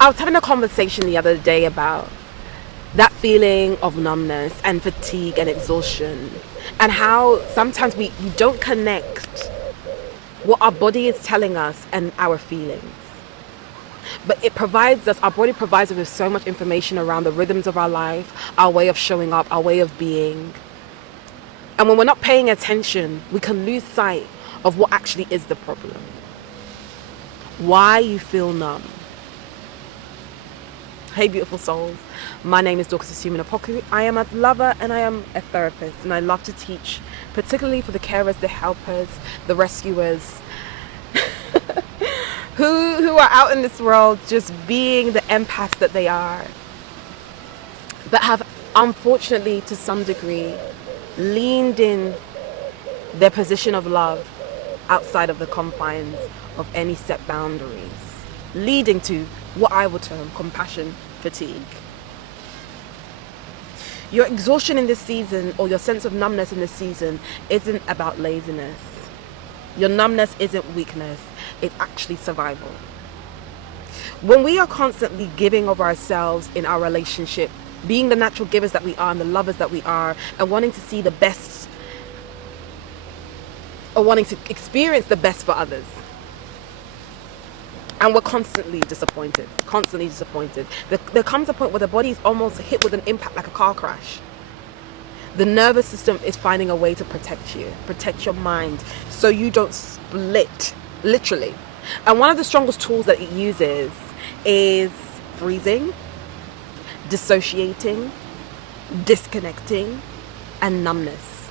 I was having a conversation the other day about that feeling of numbness and fatigue and exhaustion, and how sometimes we don't connect what our body is telling us and our feelings. But our body provides us with so much information around the rhythms of our life, our way of showing up, our way of being. And when we're not paying attention, we can lose sight of what actually is the problem. Why you feel numb. Hey beautiful souls, my name is Dr. Sumina Poku. I am a lover and I am a therapist, and I love to teach, particularly for the carers, the helpers, the rescuers, who are out in this world just being the empaths that they are, but have unfortunately to some degree leaned in their position of love outside of the confines of any set boundaries, leading to what I would term compassion fatigue. Your exhaustion in this season, or your sense of numbness in this season, isn't about laziness. Your numbness isn't weakness, it's actually survival. When we are constantly giving of ourselves in our relationship, being the natural givers that we are and the lovers that we are, and wanting to see the best, or wanting to experience the best for others, and we're constantly disappointed. There comes a point where the body is almost hit with an impact, like a car crash. The nervous system is finding a way to protect you, protect your mind, so you don't split, literally. And one of the strongest tools that it uses is freezing, dissociating, disconnecting, and numbness.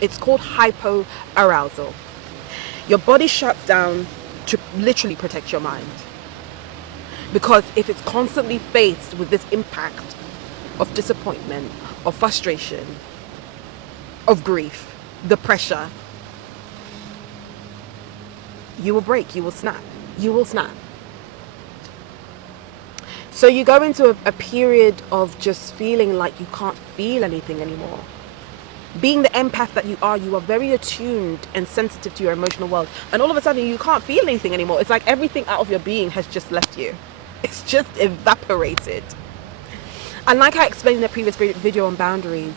It's called hypoarousal. Your body shuts down to literally protect your mind. Because if it's constantly faced with this impact of disappointment, of frustration, of grief, the pressure, you will break, you will snap. So you go into a period of just feeling like you can't feel anything anymore. Being the empath that you are very attuned and sensitive to your emotional world. And all of a sudden you can't feel anything anymore. It's like everything out of your being has just left you. It's just evaporated. And like I explained in the previous video on boundaries,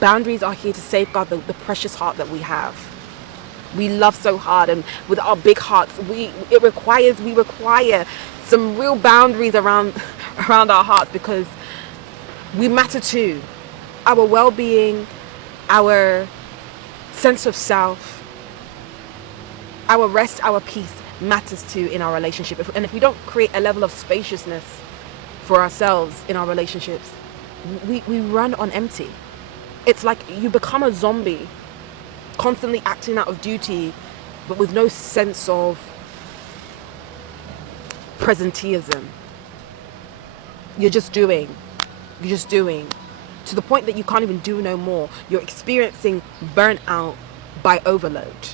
boundaries are here to safeguard the precious heart that we have. We love so hard, and with our big hearts, we require some real boundaries around our hearts, because we matter too. Our well-being, our sense of self, our rest, our peace matters too in our relationship. And if we don't create a level of spaciousness for ourselves in our relationships, we run on empty. It's like you become a zombie, constantly acting out of duty, but with no sense of presenteeism. You're just doing, to the point that you can't even do no more. You're experiencing burnout by overload,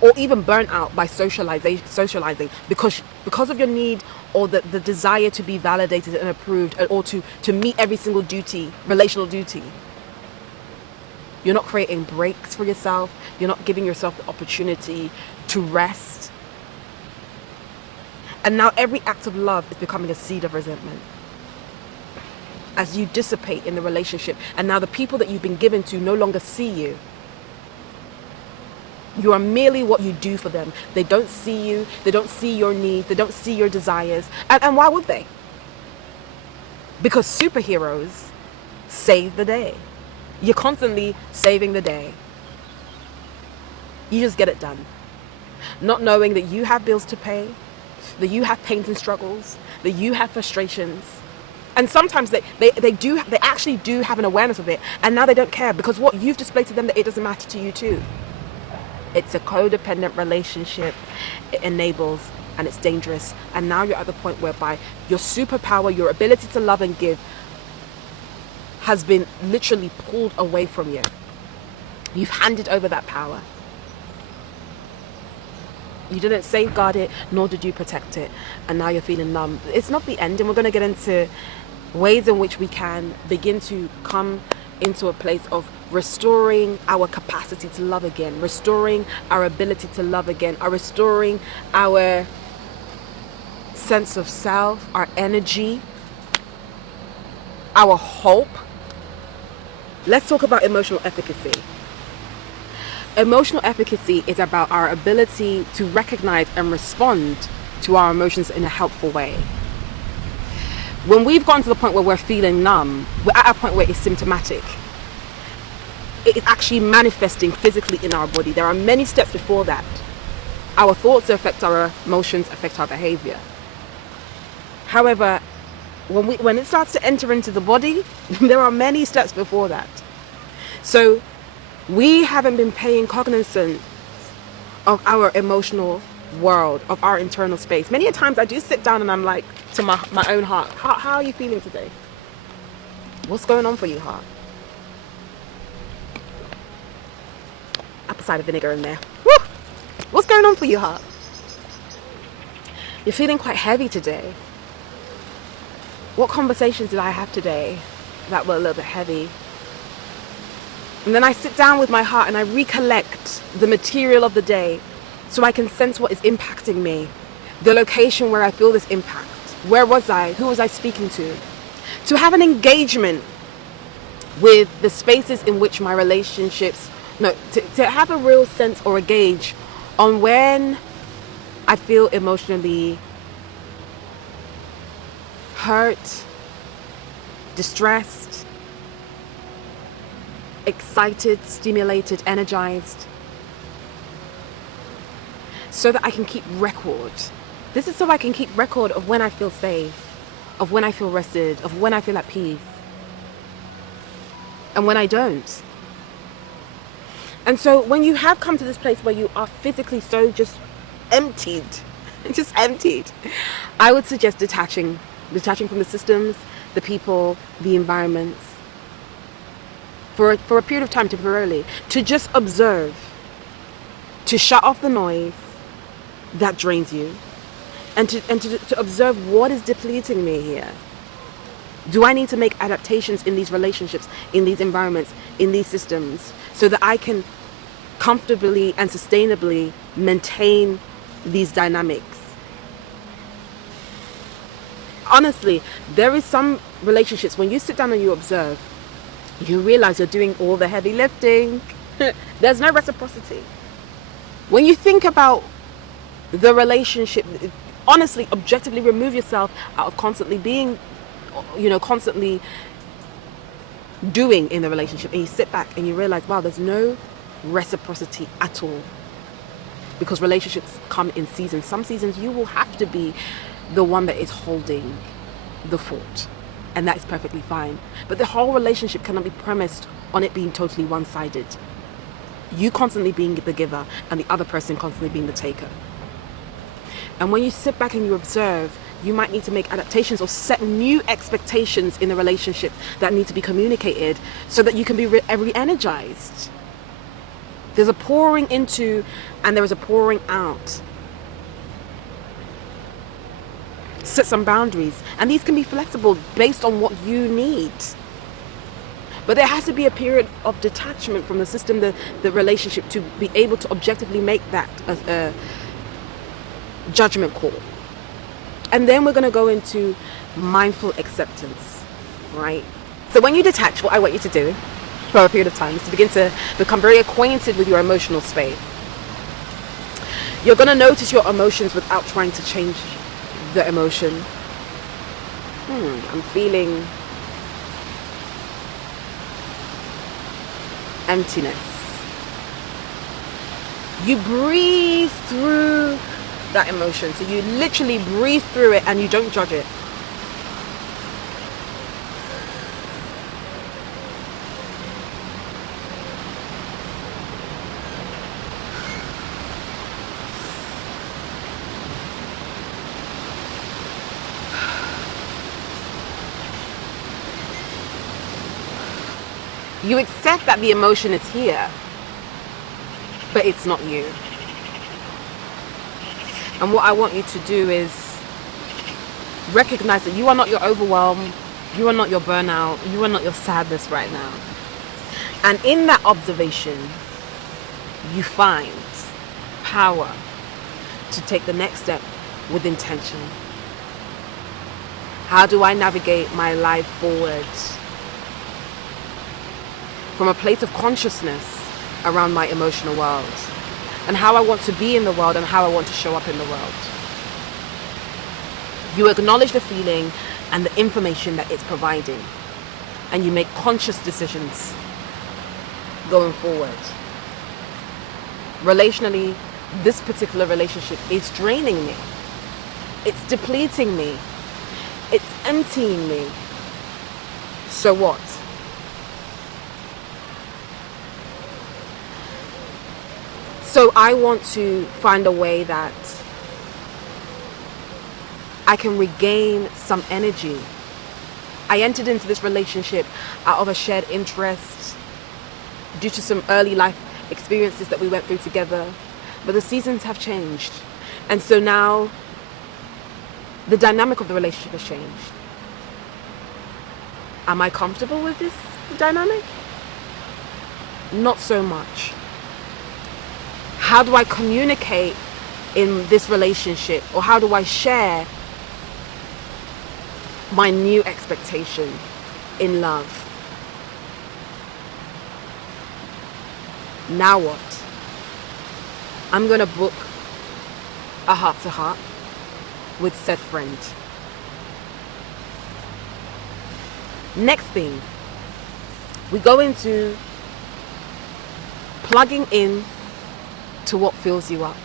or even burnout by socializing because of your need, or the desire to be validated and approved, or to meet every single duty, relational duty. You're not creating breaks for yourself. You're not giving yourself the opportunity to rest. And now every act of love is becoming a seed of resentment as you dissipate in the relationship. And now the people that you've been given to no longer see you. You are merely what you do for them. They don't see you. They don't see your needs. They don't see your desires. And why would they? Because superheroes save the day. You're constantly saving the day. You just get it done. Not knowing that you have bills to pay, that you have pains and struggles, that you have frustrations. And sometimes they actually do have an awareness of it, and now they don't care, because what you've displayed to them, that it doesn't matter to you too. It's a codependent relationship. It enables, and it's dangerous. And now you're at the point whereby your superpower, your ability to love and give, has been literally pulled away from you. You've handed over that power. You didn't safeguard it, nor did you protect it, and now you're feeling numb. It's not the end, and we're going to get into ways in which we can begin to come into a place of restoring our capacity to love again, restoring our ability to love again, or restoring our sense of self, our energy, our hope. Let's talk about emotional efficacy. Emotional efficacy is about our ability to recognize and respond to our emotions in a helpful way. When we've gotten to the point where we're feeling numb, we're at a point where it's symptomatic. It is actually manifesting physically in our body. There are many steps before that. Our thoughts affect our emotions, affect our behavior. However, when it starts to enter into the body, there are many steps before that. So we haven't been paying cognizance of our emotional world, of our internal space. Many a times I do sit down and I'm like, to my own heart, how are you feeling today? What's going on for you, heart? Apple cider vinegar in there. Woo! What's going on for you, heart? You're feeling quite heavy today. What conversations did I have today that were a little bit heavy? And then I sit down with my heart and I recollect the material of the day so I can sense what is impacting me, the location where I feel this impact. Where was I? Who was I speaking to? To have an engagement with the spaces in which my relationships, to have a real sense or a gauge on when I feel emotionally hurt, distressed, excited, stimulated, energized, so that I can keep record. This is so I can keep record of when I feel safe, of when I feel rested, of when I feel at peace, and when I don't. And so when you have come to this place where you are physically so just emptied, I would suggest detaching from the systems, the people, the environments, for a period of time, temporarily, to just observe, to shut off the noise that drains you, and to observe what is depleting me here. Do I need to make adaptations in these relationships, in these environments, in these systems, so that I can comfortably and sustainably maintain these dynamics? Honestly, there is some relationships, when you sit down and you observe, you realize you're doing all the heavy lifting. There's no reciprocity. When you think about the relationship, honestly, objectively remove yourself out of constantly being, constantly doing in the relationship, and you sit back and you realize, wow, there's no reciprocity at all. Because relationships come in seasons. Some seasons you will have to be the one that is holding the fort, and that is perfectly fine. But the whole relationship cannot be premised on it being totally one-sided. You constantly being the giver and the other person constantly being the taker. And when you sit back and you observe, you might need to make adaptations or set new expectations in the relationship that need to be communicated so that you can be re-energized. There's a pouring into and there is a pouring out. Set some boundaries, and these can be flexible based on what you need. But there has to be a period of detachment from the system, the relationship, to be able to objectively make that a judgment call. And then we're going to go into mindful acceptance, right? So when you detach, what I want you to do for a period of time is to begin to become very acquainted with your emotional space. You're going to notice your emotions without trying to change the emotion. I'm feeling emptiness. You breathe through that emotion. So you literally breathe through it and you don't judge it. You accept that the emotion is here, but it's not you. And what I want you to do is recognize that you are not your overwhelm, you are not your burnout, you are not your sadness right now. And in that observation, you find power to take the next step with intention. How do I navigate my life forward from a place of consciousness around my emotional world, and how I want to be in the world and how I want to show up in the world? You acknowledge the feeling and the information that it's providing, and you make conscious decisions going forward. Relationally, this particular relationship is draining me. It's depleting me. It's emptying me. So what? So I want to find a way that I can regain some energy. I entered into this relationship out of a shared interest due to some early life experiences that we went through together. But the seasons have changed. And so now the dynamic of the relationship has changed. Am I comfortable with this dynamic? Not so much. How do I communicate in this relationship, or how do I share my new expectation in love? Now what? I'm going to book a heart-to-heart with said friend. Next thing, we go into plugging in to what fills you up.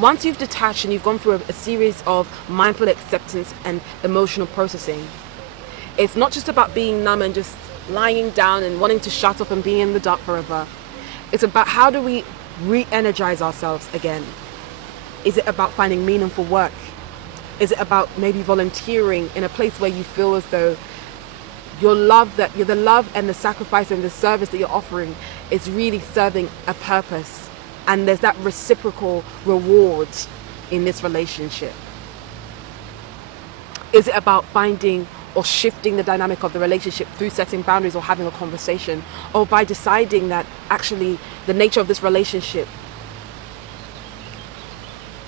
Once you've detached and you've gone through a series of mindful acceptance and emotional processing, it's not just about being numb and just lying down and wanting to shut up and be in the dark forever. It's about how do we re-energize ourselves again. Is it about finding meaningful work? Is it about maybe volunteering in a place where you feel as though the love and the sacrifice and the service that you're offering is really serving a purpose, and there's that reciprocal reward in this relationship? Is it about finding or shifting the dynamic of the relationship through setting boundaries or having a conversation, or by deciding that actually the nature of this relationship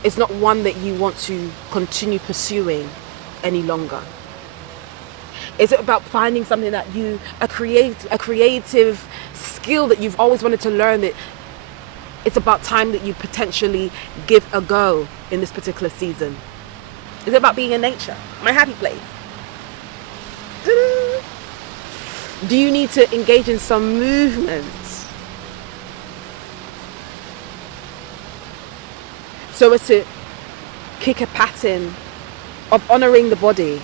is not one that you want to continue pursuing any longer? Is it about finding something that a creative skill that you've always wanted to learn, that it's about time that you potentially give a go in this particular season? Is it about being in nature, my happy place? Do you need to engage in some movement so as to kick a pattern of honoring the body,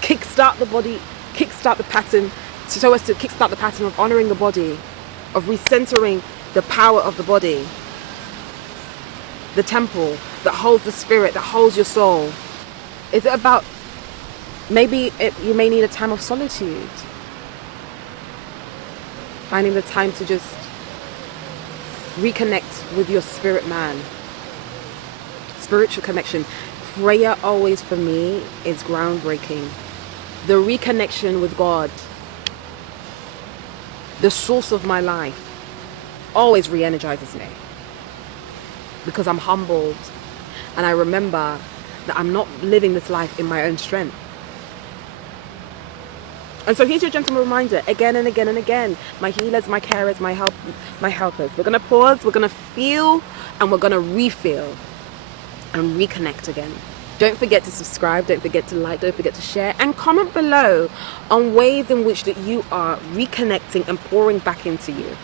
kickstart the pattern, so as to kickstart the pattern of honoring the body, of recentering the power of the body, the temple that holds the spirit, that holds your soul? Is it about you may need a time of solitude, finding the time to just reconnect with your spirit man, spiritual connection. Prayer always for me is groundbreaking. The reconnection with God, the source of my life, always re-energizes me, because I'm humbled and I remember that I'm not living this life in my own strength. And so here's your gentle reminder, again and again and again, my healers, my carers, my helpers. We're going to pause, we're going to feel, and we're going to refeel and reconnect again. Don't forget to subscribe, don't forget to like, don't forget to share, and comment below on ways in which that you are reconnecting and pouring back into you.